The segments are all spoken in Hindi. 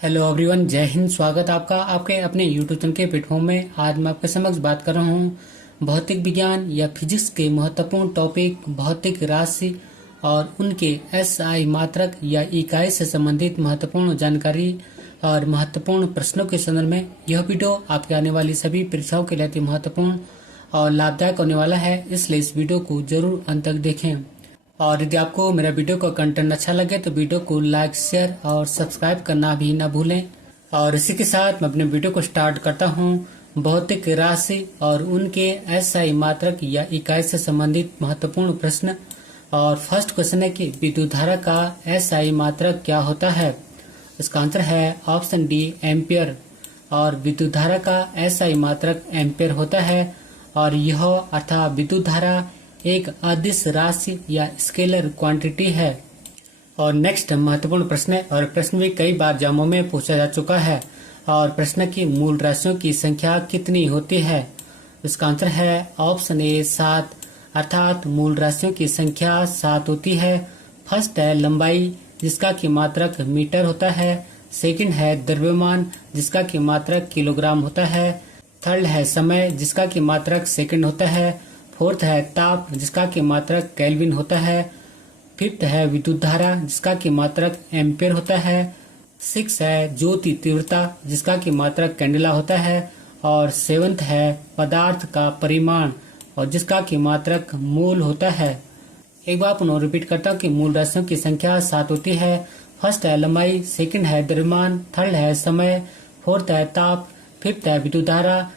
हेलो एवरीवन, जय हिंद। स्वागत आपका आपके अपने यूट्यूब चैनल के प्लेटफॉर्म में। आज मैं आपके समक्ष बात कर रहा हूँ भौतिक विज्ञान या फिजिक्स के महत्वपूर्ण टॉपिक भौतिक राशि और उनके एसआई मात्रक या इकाई से संबंधित महत्वपूर्ण जानकारी और महत्वपूर्ण प्रश्नों के संदर्भ में। यह वीडियो आपके आने वाली सभी परीक्षाओं के लिए अति महत्वपूर्ण और लाभदायक होने वाला है, इसलिए इस वीडियो को जरूर अंत तक देखें। और यदि आपको मेरा वीडियो का कंटेंट अच्छा लगे तो वीडियो को लाइक, शेयर और सब्सक्राइब करना भी ना भूलें। और इसी के साथ मैं अपने वीडियो को स्टार्ट करता हूँ। भौतिक राशि और उनके एसआई मात्रक या इकाई से संबंधित महत्वपूर्ण प्रश्न। और फर्स्ट क्वेश्चन है कि विद्युत धारा का एसआई मात्रक क्या होता है। इसका आंसर है ऑप्शन डी, एम्पियर। और विद्युत धारा का एसआई मात्रक एम्पियर होता है और यह अर्थात विद्युत धारा एक अदिश राशि या स्केलर क्वांटिटी है। और नेक्स्ट महत्वपूर्ण प्रश्न है और प्रश्न भी कई बार एग्जामों में पूछा जा चुका है। और प्रश्न की मूल राशियों की संख्या कितनी होती है। इसका आंसर है ऑप्शन ए, 7। अर्थात मूल राशियों की संख्या 7 होती है। फर्स्ट है लंबाई, जिसका की मात्रक मीटर होता है। सेकंड है द्रव्यमान, जिसका की मात्रक किलोग्राम होता है। थर्ड है समय, जिसका की मात्रक सेकंड होता है। फोर्थ है ताप, जिसका की मात्रक केल्विन होता है। फिफ्थ है विद्युत धारा, जिसका की मात्रक एम्पियर होता है। सिक्स है ज्योति तीव्रता, जिसका की मात्रक कैंडेला होता है। और सेवंथ है पदार्थ का परिमाण और जिसका की मात्रक मूल होता है। एक बार पुनः रिपीट करता हूँ कि मूल राशियों की संख्या 7 होती है। फर्स्ट है लंबाई, सेकंड है द्रव्यमान, थर्ड है समय, फोर्थ है ताप, फिफ्थ है विद्युत धारा,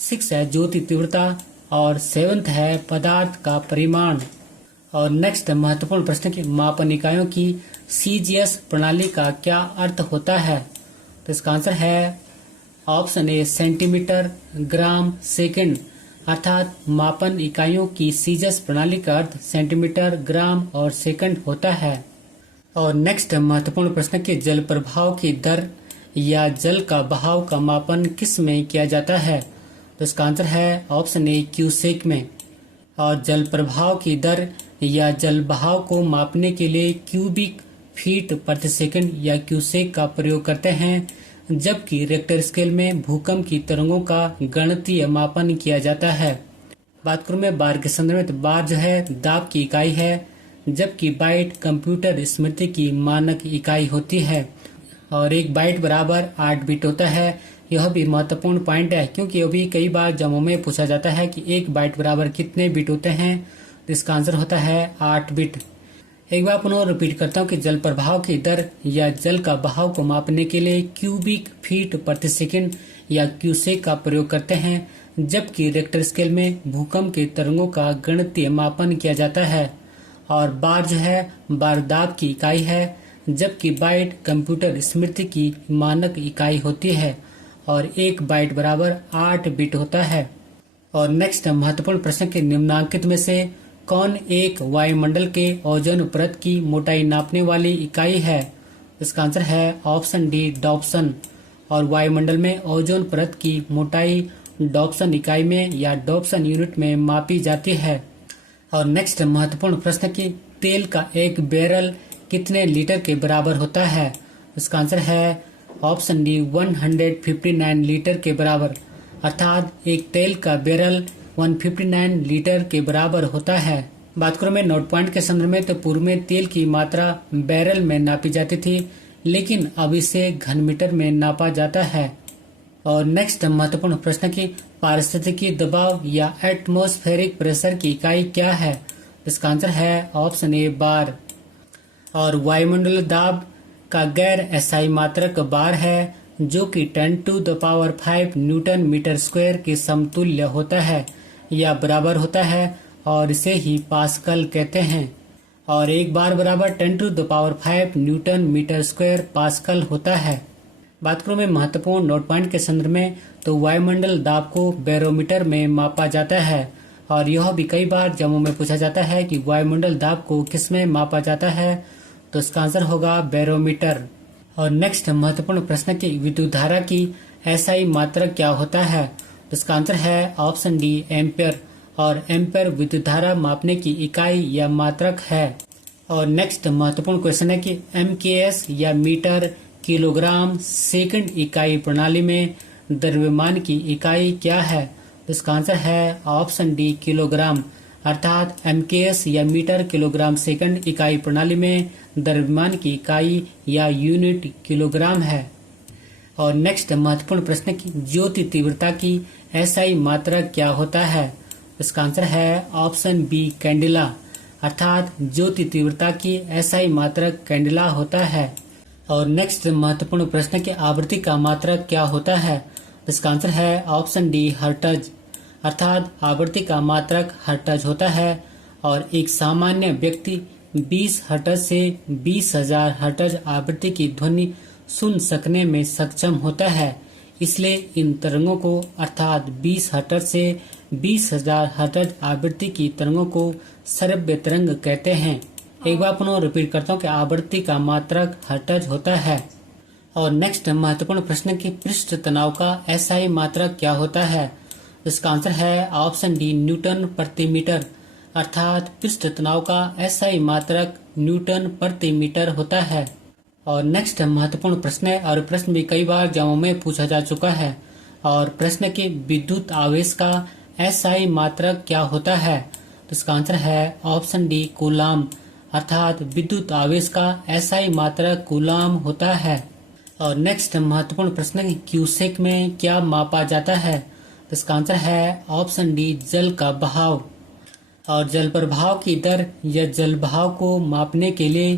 सिक्स है ज्योति तीव्रता और सेवंथ है पदार्थ का परिमाण। और नेक्स्ट महत्वपूर्ण प्रश्न की मापन इकाइयों की सीजीएस प्रणाली का क्या अर्थ होता है। तो इसका आंसर है option A, centimetre, gram, second. अर्थात मापन इकाइयों की सीजीएस प्रणाली का अर्थ सेंटीमीटर, ग्राम और सेकंड होता है। और नेक्स्ट महत्वपूर्ण प्रश्न की जल प्रवाह की दर या जल का बहाव का मापन किस में किया जाता है। तो इसका आंसर है ऑप्शन ए, क्यूसेक में। और जल प्रवाह की दर या जल बहाव को मापने के लिए क्यूबिक फीट प्रति सेकंड या क्यूसेक का प्रयोग करते हैं, जबकि रेक्टर स्केल में भूकंप की तरंगों का गणितीय मापन किया जाता है। बात करूं मैं बार के संदर्भ में, तो बार जो है दाब की इकाई है, जबकि बाइट कंप्यूटर स्मृति की मानक इकाई होती है। और एक बाइट बराबर 8 बिट होता है। यह भी महत्वपूर्ण पॉइंट है, क्योंकि यह भी कई बार एग्जामों में पूछा जाता है कि एक बाइट बराबर कितने बिट होते हैं। तो इसका आंसर होता है 8 बिट। एक बार पुनः रिपीट करता हूँ कि जल प्रवाह की दर या जल का बहाव को मापने के लिए क्यूबिक फीट प्रति सेकंड या क्यूसेक का प्रयोग करते हैं, जबकि रेक्टर स्केल में भूकंप के तरंगों का गणितीय मापन किया जाता है। और बार जो है बार दाब की इकाई है, जबकि बाइट कंप्यूटर स्मृति की मानक इकाई होती है और एक बाइट बराबर 8 बिट होता है। और नेक्स्ट महत्वपूर्ण प्रश्न के निम्नांकित में से कौन एक वायुमंडल के ओजोन परत की मोटाई नापने वाली इकाई है। इसका आंसर है ऑप्शन डी, डॉप्सन। और वायुमंडल में ओजोन परत की मोटाई डॉप्सन इकाई में या डॉप्सन यूनिट में मापी जाती है। और नेक्स्ट महत्वपूर्ण प्रश्न की तेल का एक बैरल कितने लीटर के बराबर होता है। इसका आंसर है ऑप्शन डी, 159 लीटर के बराबर। अर्थात एक तेल का बैरल 159 लीटर के बराबर होता है। बात करूं मैं नोट पॉइंट के संदर्भ में, तो पूर्व में तेल की मात्रा बैरल में नापी जाती थी, लेकिन अब इसे घन मीटर में नापा जाता है। और नेक्स्ट महत्वपूर्ण प्रश्न की पारिस्थितिकी दबाव या एटमॉस्फेरिक प्रेशर की इकाई क्या है। इसका आंसर है ऑप्शन ए, बार। और वायुमंडलीय दाब का गैर एसआई मात्रक बार है, जो कि 10⁵ न्यूटन मीटर स्क्वायर के समतुल्य होता है या बराबर होता है, और इसे ही पास्कल कहते हैं। और एक बार बराबर 10⁵ न्यूटन मीटर स्क्वायर पास्कल होता है। बात करूं मैं महत्वपूर्ण नोट पॉइंट के संदर्भ में, तो वायुमंडल दाब को बैरोमीटर में मापा जाता है। और यह भी कई बार एग्जामों में पूछा जाता है कि वायुमंडल दाब को किस में मापा जाता है। तो इसका आंसर होगा बैरोमीटर। और नेक्स्ट महत्वपूर्ण प्रश्न की विद्युत धारा की एसआई मात्रक क्या होता है। तो इसका आंसर है ऑप्शन डी, एम्पियर। और एम्पियर विद्युत धारा मापने की इकाई या मात्रक है। और नेक्स्ट महत्वपूर्ण क्वेश्चन है कि एमकेएस या मीटर किलोग्राम सेकंड इकाई प्रणाली में द्रव्यमान की इकाई क्या है? तो इसका आंसर है ऑप्शन डी किलोग्राम, अर्थात एमकेएस या मीटर किलोग्राम सेकंड इकाई प्रणाली में द्रव्यमान की इकाई या यूनिट किलोग्राम है। और नेक्स्ट महत्वपूर्ण प्रश्न की ज्योति तीव्रता की एसआई मात्रक क्या होता है? इसका आंसर है ऑप्शन बी कैंडिला, अर्थात ज्योति तीव्रता की एसआई मात्रक कैंडिला होता है। और नेक्स्ट महत्वपूर्ण प्रश्न की आवृत्ति का मात्रक क्या होता है? इसका आंसर है ऑप्शन डी हर्ट्ज, अर्थात आवृत्ति का मात्रक हर्ट्ज होता है। और एक सामान्य व्यक्ति 20 हर्ट्ज से 20,000 हर्ट्ज आवृत्ति की ध्वनि सुन सकने में सक्षम होता है। इसलिए इन तरंगों को अर्थात 20 हर्ट्ज से 20,000 हर्ट्ज आवृत्ति की तरंगों को श्रव्य तरंग कहते हैं। एक बार पुनः रिपीट करता हूँ कि आवृत्ति का मात्रक हर्ट्ज होता है। और नेक्स्ट महत्वपूर्ण प्रश्न की पृष्ठ तनाव का एसआई मात्रक क्या होता है? इसका आंसर है ऑप्शन डी न्यूटन प्रति मीटर, अर्थात पृष्ठ तनाव का एसआई मात्रक न्यूटन प्रति मीटर होता है। और नेक्स्ट महत्वपूर्ण प्रश्न है और प्रश्न भी कई बार एग्जामों में पूछा जा चुका है। और प्रश्न के विद्युत आवेश का एसआई मात्रक क्या होता है? तो इसका आंसर है ऑप्शन डी कूलाम, अर्थात विद्युत आवेश का एसआई मात्रक कूलाम होता है। और नेक्स्ट महत्वपूर्ण प्रश्न क्यूसेक में क्या मापा जाता है? तो इसका आंसर है ऑप्शन डी जल का बहाव। और जल प्रवाह की दर या जल बहाव को मापने के लिए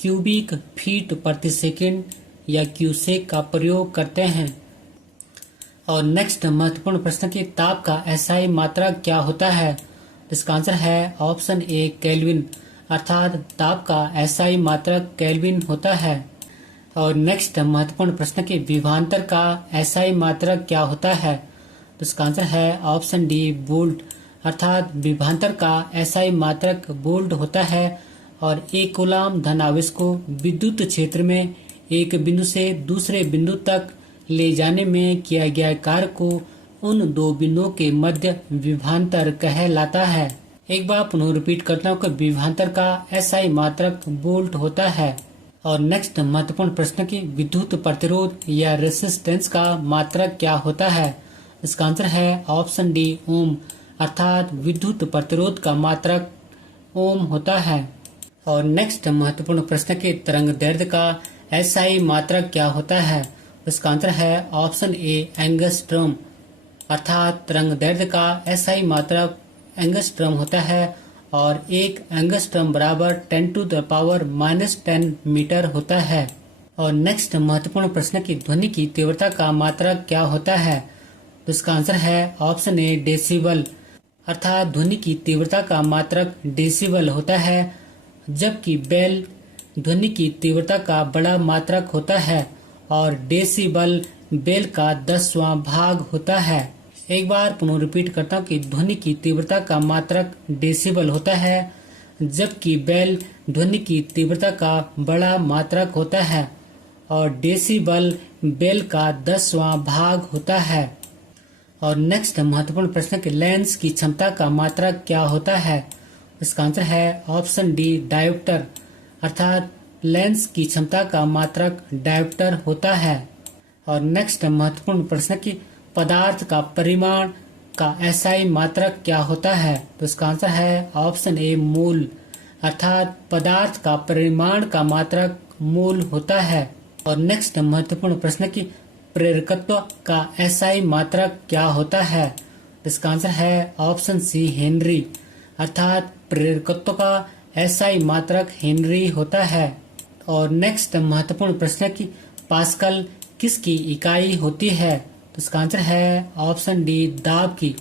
क्यूबिक फीट प्रति सेकंड या क्यूसेक का प्रयोग करते हैं। और नेक्स्ट महत्वपूर्ण प्रश्न की ताप का एसआई मात्रक क्या होता है? इसका आंसर है ऑप्शन ए केल्विन, अर्थात ताप का एसआई मात्रक केल्विन होता है। और नेक्स्ट महत्वपूर्ण प्रश्न के विभवांतर का एसआई मात्रक क्या होता है? तो इसका आंसर है ऑप्शन डी वोल्ट, अर्थात विभवांतर का एसआई मात्रक वोल्ट होता है। और एक कूलाम धन आवेश को विद्युत क्षेत्र में एक बिंदु से दूसरे बिंदु तक ले जाने में किया गया कार्य को उन दो बिंदुओं के मध्य विभवांतर कहलाता है। एक बार पुनः रिपीट करता हूँ कि विभवांतर का एसआई मात्रक वोल्ट होता है। और नेक्स्ट महत्वपूर्ण प्रश्न की विद्युत प्रतिरोध या रेसिस्टेंस का मात्रक क्या होता है? इसका आंसर है ऑप्शन डी ओम, अर्थात विद्युत प्रतिरोध का मात्रक ओम होता है। और नेक्स्ट महत्वपूर्ण प्रश्न के तरंग दैर्ध्य का एसआई मात्रक क्या होता है? इसका आंसर है ऑप्शन ए एंगस्ट्रॉम, अर्थात तरंग दैर्ध्य का एसआई मात्रक एंगस्ट्रॉम होता है। और एक एंगस्ट्रॉम बराबर 10⁻⁻10 मीटर होता है। और नेक्स्ट महत्वपूर्ण प्रश्न की ध्वनि की तीव्रता का मात्रक क्या होता है? तो इसका आंसर है ऑप्शन ए डेसिबल, अर्थात ध्वनि की तीव्रता का मात्रक डेसिबल होता है। जबकि बेल ध्वनि की तीव्रता का बड़ा मात्रक होता है और डेसिबल बेल का 10वां भाग होता है। एक बार पुनः रिपीट करता हूँ कि ध्वनि की तीव्रता का मात्रक डेसिबल होता है, जबकि बेल ध्वनि की तीव्रता का बड़ा मात्रक होता है और डेसिबल बेल का 10वां भाग होता है। और नेक्स्ट महत्वपूर्ण प्रश्न के लेंस की क्षमता का मात्रक क्या होता है? इसका आंसर है ऑप्शन डी डायोप्टर, अर्थात लेंस की क्षमता का मात्रक डायोप्टर होता है। और नेक्स्ट महत्वपूर्ण प्रश्न की पदार्थ का परिमाण का एसआई मात्रक क्या होता है? तो इसका आंसर है ऑप्शन ए मोल, अर्थात पदार्थ का परिमाण का मात्रक मोल होता है। और नेक्स्ट महत्वपूर्ण प्रश्न की प्रेरकत्व का एसआई मात्रक क्या होता है? इसका आंसर है ऑप्शन सी हेनरी, अर्थात प्रेरकत्व का एसआई मात्रक हेनरी होता है। और नेक्स्ट महत्वपूर्ण प्रश्न की पास्कल किसकी इकाई होती है? तो इसका आंसर है ऑप्शन डी दाब की,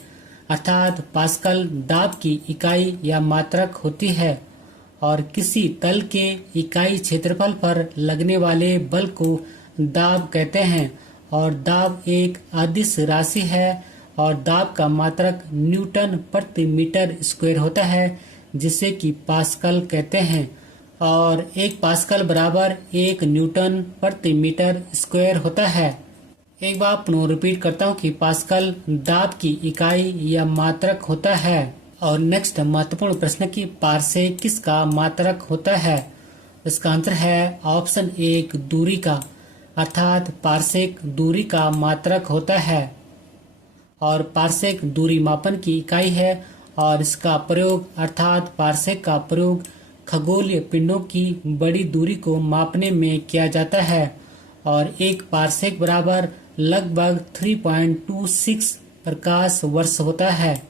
अर्थात पास्कल दाब की इकाई या मात्रक होती है। और किसी तल के इकाई क्षेत्रफल पर लगने वाले बल को दाब कहते हैं। और दाब एक अदिश राशि है और दाब का मात्रक न्यूटन प्रति मीटर स्क्वायर होता है, जिसे कि पास्कल कहते हैं। और एक पास्कल बराबर 1 न्यूटन प्रति मीटर स्क्वायर होता है। एक बार पुनः रिपीट करता हूँ कि पास्कल दाब की इकाई या मात्रक होता है। और नेक्स्ट महत्वपूर्ण प्रश्न की पारसे किसका मात्रक होता है? इसका आंसर है ऑप्शन 1 दूरी का, अर्थात पारसेक दूरी का मात्रक होता है और पारसेक दूरी मापन की इकाई है और इसका प्रयोग अर्थात पारसेक का प्रयोग खगोलीय पिंडों की बड़ी दूरी को मापने में किया जाता है और एक पारसेक बराबर लगभग 3.26 प्रकाश वर्ष होता है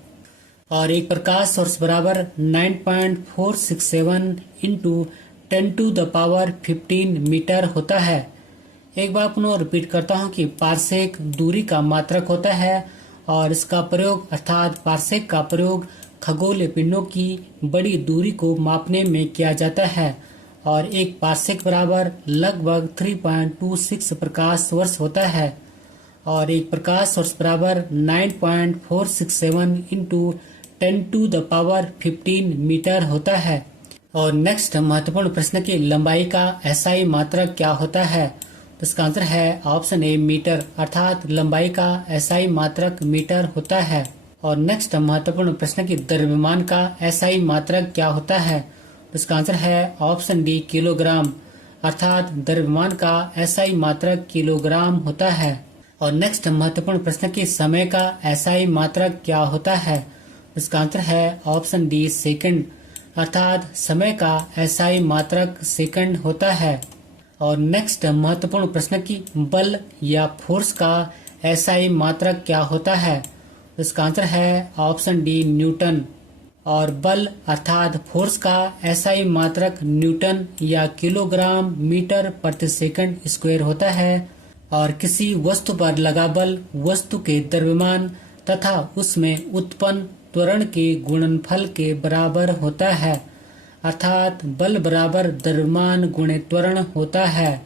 और एक प्रकाश वर्ष बराबर 9.467 इंटू 10⁻15 मीटर होता है। एक बार पुनः रिपीट करता हूँ कि पारसेक दूरी का मात्रक होता है और इसका प्रयोग अर्थात पारसेक का प्रयोग खगोलीय पिंडों की बड़ी दूरी को मापने में किया जाता है और एक पारसेक बराबर लगभग 3.26 प्रकाश वर्ष होता है और एक प्रकाश वर्ष बराबर 9.467 इंटू 10⁻15 मीटर होता है। और नेक्स्ट महत्वपूर्ण प्रश्न की लंबाई का एसआई मात्रक क्या होता है? तो इसका आंसर है ऑप्शन ए मीटर, अर्थात लंबाई का एसआई मात्रक मीटर होता है। और नेक्स्ट महत्वपूर्ण प्रश्न की द्रव्यमान का एसआई मात्रक क्या होता है? तो इसका आंसर है ऑप्शन डी किलोग्राम, अर्थात द्रव्यमान का एसआई मात्रक किलोग्राम होता है। और नेक्स्ट महत्वपूर्ण प्रश्न की समय का एसआई मात्रक क्या होता है? इसका आंसर है ऑप्शन डी सेकंड, अर्थात समय का एसआई मात्रक सेकंड होता है। और नेक्स्ट महत्वपूर्ण प्रश्न की बल या फोर्स का एसआई मात्रक क्या होता है? इसका आंसर है ऑप्शन डी न्यूटन। और बल अर्थात फोर्स का एसआई मात्रक न्यूटन या किलोग्राम मीटर प्रति सेकंड स्क्वायर होता है और किसी वस्तु पर लगा बल वस्तु के द्रव्यमान तथा उसमें उत्पन्न त्वरण के गुणनफल के बराबर होता है, अर्थात बल बराबर द्रव्यमान गुणे त्वरण होता है।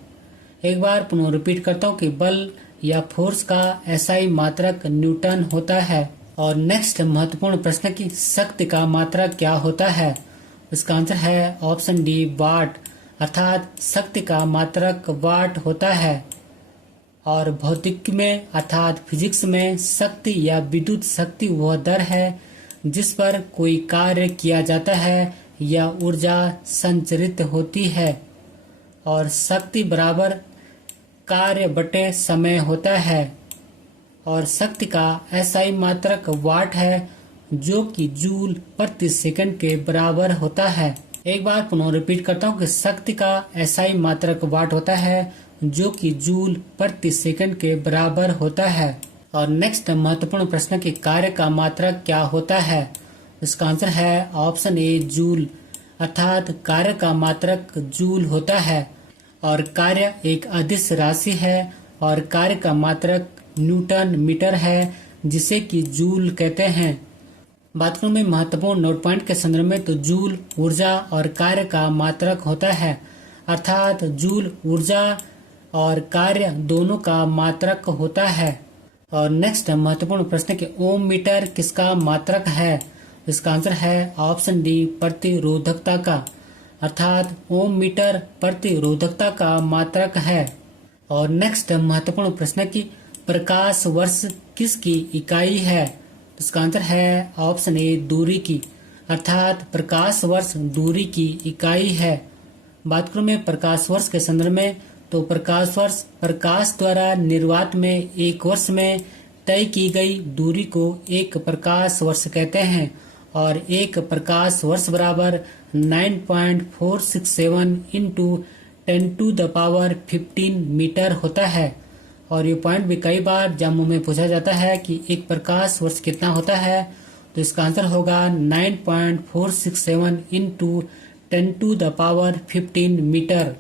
एक बार पुनः रिपीट करता हूँ कि बल या फोर्स का एसआई मात्रक न्यूटन होता है। और नेक्स्ट महत्वपूर्ण प्रश्न की शक्ति का मात्रक क्या होता है? इसका आंसर है ऑप्शन डी वाट, अर्थात शक्ति का मात्रक वाट होता है। और भौतिकी में अर्थात फिजिक्स में शक्ति या विद्युत शक्ति वह दर है जिस पर कोई कार्य किया जाता है या ऊर्जा संचरित होती है और शक्ति बराबर कार्य बटे समय होता है और शक्ति का एसआई मात्रक वाट है जो कि जूल प्रति सेकंड के बराबर होता है। एक बार पुनः रिपीट करता हूँ कि शक्ति का एसआई मात्रक वाट होता है जो कि जूल प्रति सेकंड के बराबर होता है। और नेक्स्ट महत्वपूर्ण प्रश्न के कार्य का मात्रक क्या होता है? इसका आंसर है ऑप्शन ए जूल, अर्थात कार्य का मात्रक जूल होता है। और कार्य एक अदिश राशि है और कार्य का मात्रक न्यूटन मीटर है जिसे कि जूल कहते हैं। बात करूं मैं महत्वपूर्ण नोट पॉइंट के संदर्भ में तो जूल ऊर्जा और कार्य का मात्रक होता है, अर्थात जूल ऊर्जा और कार्य दोनों का मात्रक होता है। और नेक्स्ट महत्वपूर्ण प्रश्न के ओम मीटर किसका मात्रक है? इसका आंसर है ऑप्शन डी प्रतिरोधकता का, अर्थात ओम मीटर प्रतिरोधकता का मात्रक है। और नेक्स्ट महत्वपूर्ण प्रश्न की प्रकाश वर्ष किसकी इकाई है? इसका आंसर है ऑप्शन ए दूरी की, अर्थात प्रकाश वर्ष दूरी की इकाई है। बात करूं मैं प्रकाश वर्ष के संदर्भ में तो प्रकाश वर्ष प्रकाश द्वारा निर्वात में एक वर्ष में तय की गई दूरी को एक प्रकाश वर्ष कहते हैं और एक प्रकाश वर्ष बराबर 9.467 इंटू 10⁻15 मीटर होता है। और ये पॉइंट भी कई बार जम्मू में पूछा जाता है कि एक प्रकाश वर्ष कितना होता है, तो इसका आंसर होगा 9.467 इंटू 10⁻15 मीटर।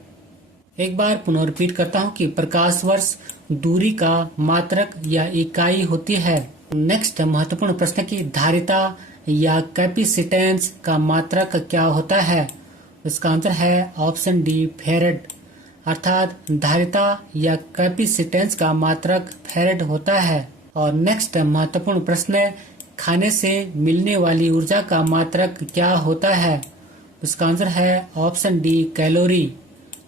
एक बार पुनः रिपीट करता हूँ कि प्रकाश वर्ष दूरी का मात्रक या इकाई होती है। नेक्स्ट महत्वपूर्ण प्रश्न की धारिता या कैपेसिटेंस का मात्रक क्या होता है? इसका आंसर है ऑप्शन डी फैरेड, अर्थात धारिता या कैपेसिटेंस का मात्रक फैरेड होता है। और नेक्स्ट महत्वपूर्ण प्रश्न है खाने से मिलने वाली ऊर्जा का मात्रक क्या होता है? इसका आंसर है ऑप्शन डी कैलोरी।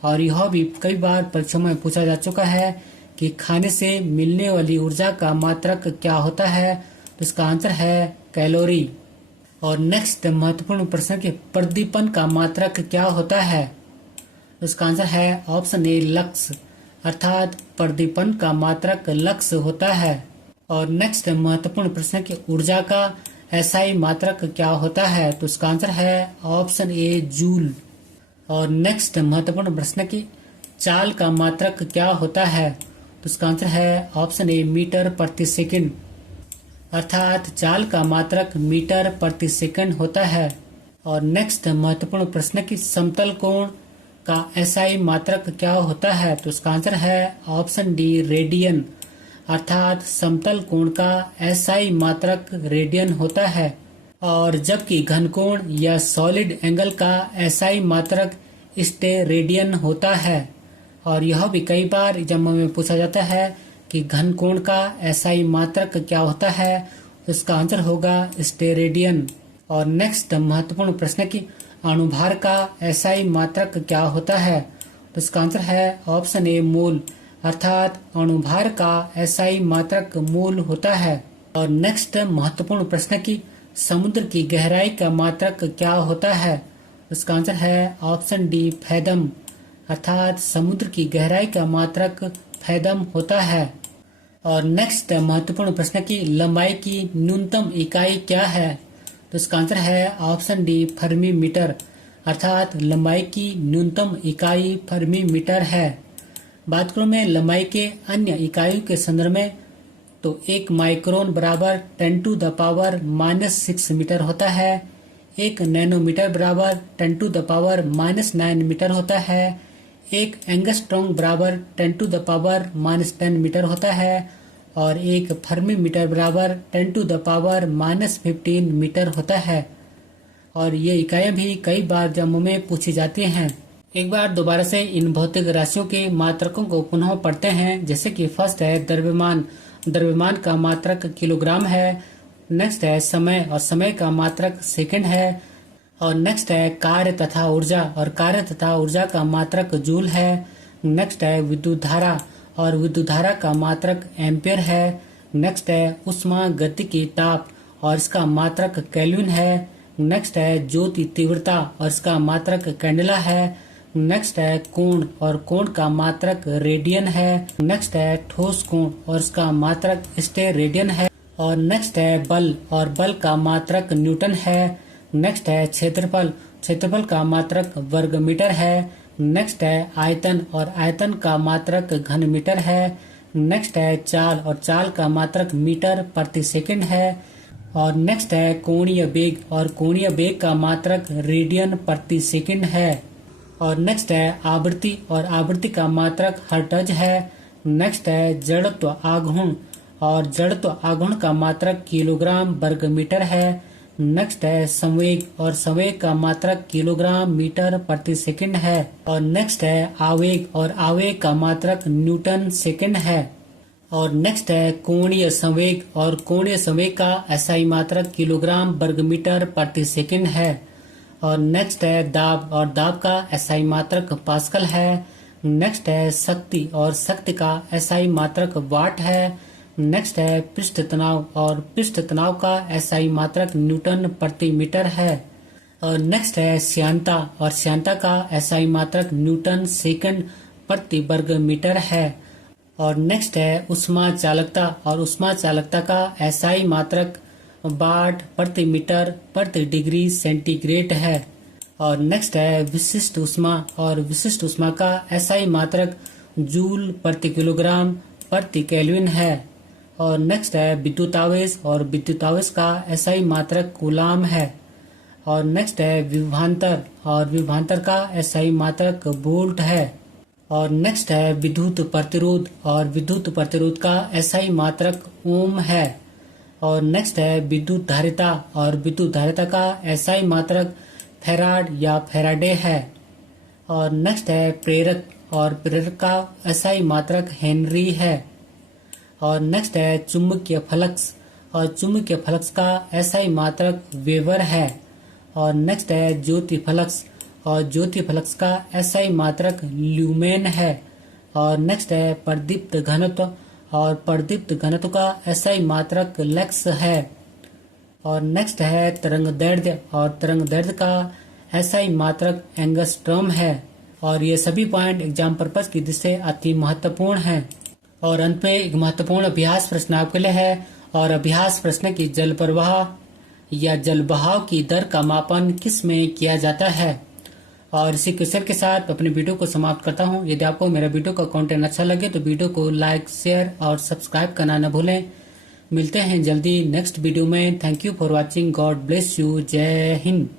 और यह भी कई बार परीक्षा में पूछा जा चुका है कि खाने से मिलने वाली ऊर्जा का मात्रक क्या होता है, तो इसका आंसर है कैलोरी। और नेक्स्ट महत्वपूर्ण प्रश्न के प्रदीपन का मात्रक क्या होता है? इसका आंसर है ऑप्शन ए लक्स, अर्थात प्रदीपन का मात्रक लक्स होता है। और नेक्स्ट महत्वपूर्ण प्रश्न कि ऊर्जा का एसआई मात्रक क्या होता है, तो इसका आंसर है ऑप्शन ए जूल। और नेक्स्ट महत्वपूर्ण प्रश्न कि चाल का मात्रक क्या होता है, तो इसका आंसर है ऑप्शन ए मीटर प्रति सेकंड। अर्थात चाल का मात्रक मीटर प्रति सेकंड होता है। और नेक्स्ट महत्वपूर्ण प्रश्न कि समतल कोण का एसआई मात्रक क्या होता है, तो इसका आंसर है ऑप्शन डी रेडियन। अर्थात समतल कोण का एसआई मात्रक रेडियन होता है। और जबकि घनकोण या सॉलिड एंगल का एसआई मात्रक स्टेरेडियन होता है। और यह भी कई बार एग्जाम में पूछा जाता है कि घनकोण का एसआई मात्रक क्या होता है, इसका आंसर होगा स्टेरेडियन। और नेक्स्ट महत्वपूर्ण प्रश्न कि अणुभार का एसआई मात्रक क्या होता है, तो इसका आंसर है ऑप्शन ए मोल। अर्थात अणुभार का एसआई मात्रक मोल होता है। और नेक्स्ट महत्वपूर्ण प्रश्न कि समुद्र की गहराई का मात्रक क्या होता है, इसका आंसर है ऑप्शन डी फैदम। अर्थात समुद्र की गहराई का मात्रक फैदम होता है। और नेक्स्ट महत्वपूर्ण प्रश्न की लंबाई की न्यूनतम इकाई क्या है, तो इसका आंसर है ऑप्शन डी फर्मी मीटर। अर्थात लंबाई की न्यूनतम इकाई फर्मी मीटर है। बात करूं मैं लंबाई के अन्य इकाइयों के संदर्भ में, तो एक माइक्रोन बराबर 10⁻⁻6 मीटर होता है। एक नैनोमीटर बराबर 10⁻⁻9 मीटर होता है। एक एंगस्ट्रॉम बराबर 10⁻⁻10 मीटर होता है। और एक फर्मी मीटर बराबर 10⁻⁻15 मीटर होता है। और ये इकाइयां भी कई बार एग्जामों में पूछी जाती हैं। एक बार दोबारा से इन भौतिक राशियों के मात्रकों को पुनः पढ़ते हैं। जैसे कि फर्स्ट है द्रव्यमान, द्रव्यमान का मात्रक किलोग्राम है। नेक्स्ट है समय, और समय का मात्रक सेकंड है। और नेक्स्ट है कार्य तथा ऊर्जा, और कार्य तथा ऊर्जा का मात्रक जूल है। नेक्स्ट है विद्युत धारा, और विद्युत धारा का मात्रक एम्पियर है। नेक्स्ट है उष्मा गतिकी ताप, और इसका मात्रक केल्विन है। नेक्स्ट है ज्योति तीव्रता, और इसका मात्रक कैंडेला है। नेक्स्ट है कोण, और कोण का मात्रक रेडियन है। नेक्स्ट है ठोस कोण, और इसका मात्रक स्टेरेडियन है। और नेक्स्ट है बल, और बल का मात्रक न्यूटन है। नेक्स्ट है क्षेत्रफल, क्षेत्रफल का मात्रक वर्ग मीटर है। नेक्स्ट है आयतन, और आयतन का मात्रक घन मीटर है। नेक्स्ट है चाल, और चाल का मात्रक मीटर प्रति सेकंड है। और नेक्स्ट है कोणीय वेग, और कोणीय वेग का मात्रक रेडियन प्रति सेकंड है। और नेक्स्ट है आवृत्ति, और आवृत्ति का मात्रक हर्ट्ज है। नेक्स्ट है जड़त्व आघूर्ण, और जड़त्व आघूर्ण का मात्रक किलोग्राम वर्ग मीटर है। नेक्स्ट है संवेग, और संवेग का मात्रक किलोग्राम मीटर प्रति सेकंड है। और नेक्स्ट है आवेग, और आवेग का मात्रक न्यूटन सेकंड है। और नेक्स्ट है कोणीय संवेग, और कोणीय संवेग का एसआई मात्रक किलोग्राम वर्ग मीटर प्रति सेकंड है। और नेक्स्ट है दाब, और दाब का एसआई मात्रक पास्कल है। नेक्स्ट है शक्ति, और शक्ति का एसआई मात्रक वाट है। नेक्स्ट है पृष्ठ तनाव, और पृष्ठ तनाव का एसआई मात्रक न्यूटन प्रति मीटर है। और नेक्स्ट है श्यानता, और श्यानता का एसआई मात्रक न्यूटन सेकंड प्रति वर्ग मीटर है। और नेक्स्ट है उष्मा चालकता, और उष्मा चालकता का एसआई मात्रक वाट प्रति मीटर प्रति डिग्री सेंटीग्रेड है। और नेक्स्ट है विशिष्ट उष्मा, और विशिष्ट उष्मा का एसआई मात्रक जूल प्रति किलोग्राम प्रति केल्विन है। और नेक्स्ट है विद्युत आवेश, और विद्युत आवेश का एसआई मात्रक कूलाम है। और नेक्स्ट है विभवांतर, और विभवांतर का एसआई मात्रक वोल्ट है। और नेक्स्ट है विद्युत प्रतिरोध, और विद्युत प्रतिरोध का एसआई मात्रक ओम है। और नेक्स्ट है विद्युत धारिता, और विद्युत धारिता का एसआई मात्रक फेराड या फेराडे है। और नेक्स्ट है प्रेरक, और प्रेरक का एसआई मात्रक हेनरी है। और नेक्स्ट है चुंबकीय फ्लक्स, और चुंबकीय फ्लक्स का एसआई मात्रक वेबर है। और नेक्स्ट है ज्योति फ्लक्स, और ज्योति फ्लक्स का एसआई मात्रक ल्यूमेन है। और नेक्स्ट है प्रदीप्त घनत्व, और प्रदीप्त घनत्व का एसआई मात्रक लक्स है। और नेक्स्ट है तरंग दैर्ध्य, और तरंग दैर्ध्य का एसआई मात्रक एंगस्ट्रॉम है। और ये सभी पॉइंट एग्जाम पर्पज की दृष्टि से अति महत्वपूर्ण हैं। और अंत में एक महत्वपूर्ण अभ्यास प्रश्न आपके लिए है, और अभ्यास प्रश्न की जल प्रवाह या जल बहाव की दर का मापन किस में किया जाता है। और इसी क्वेश्चन के साथ अपने वीडियो को समाप्त करता हूँ। यदि आपको मेरा वीडियो का कंटेंट अच्छा लगे तो वीडियो को लाइक, शेयर और सब्सक्राइब करना न भूलें। मिलते हैं जल्दी नेक्स्ट वीडियो में। Thank you for watching. God bless you. जय हिंद।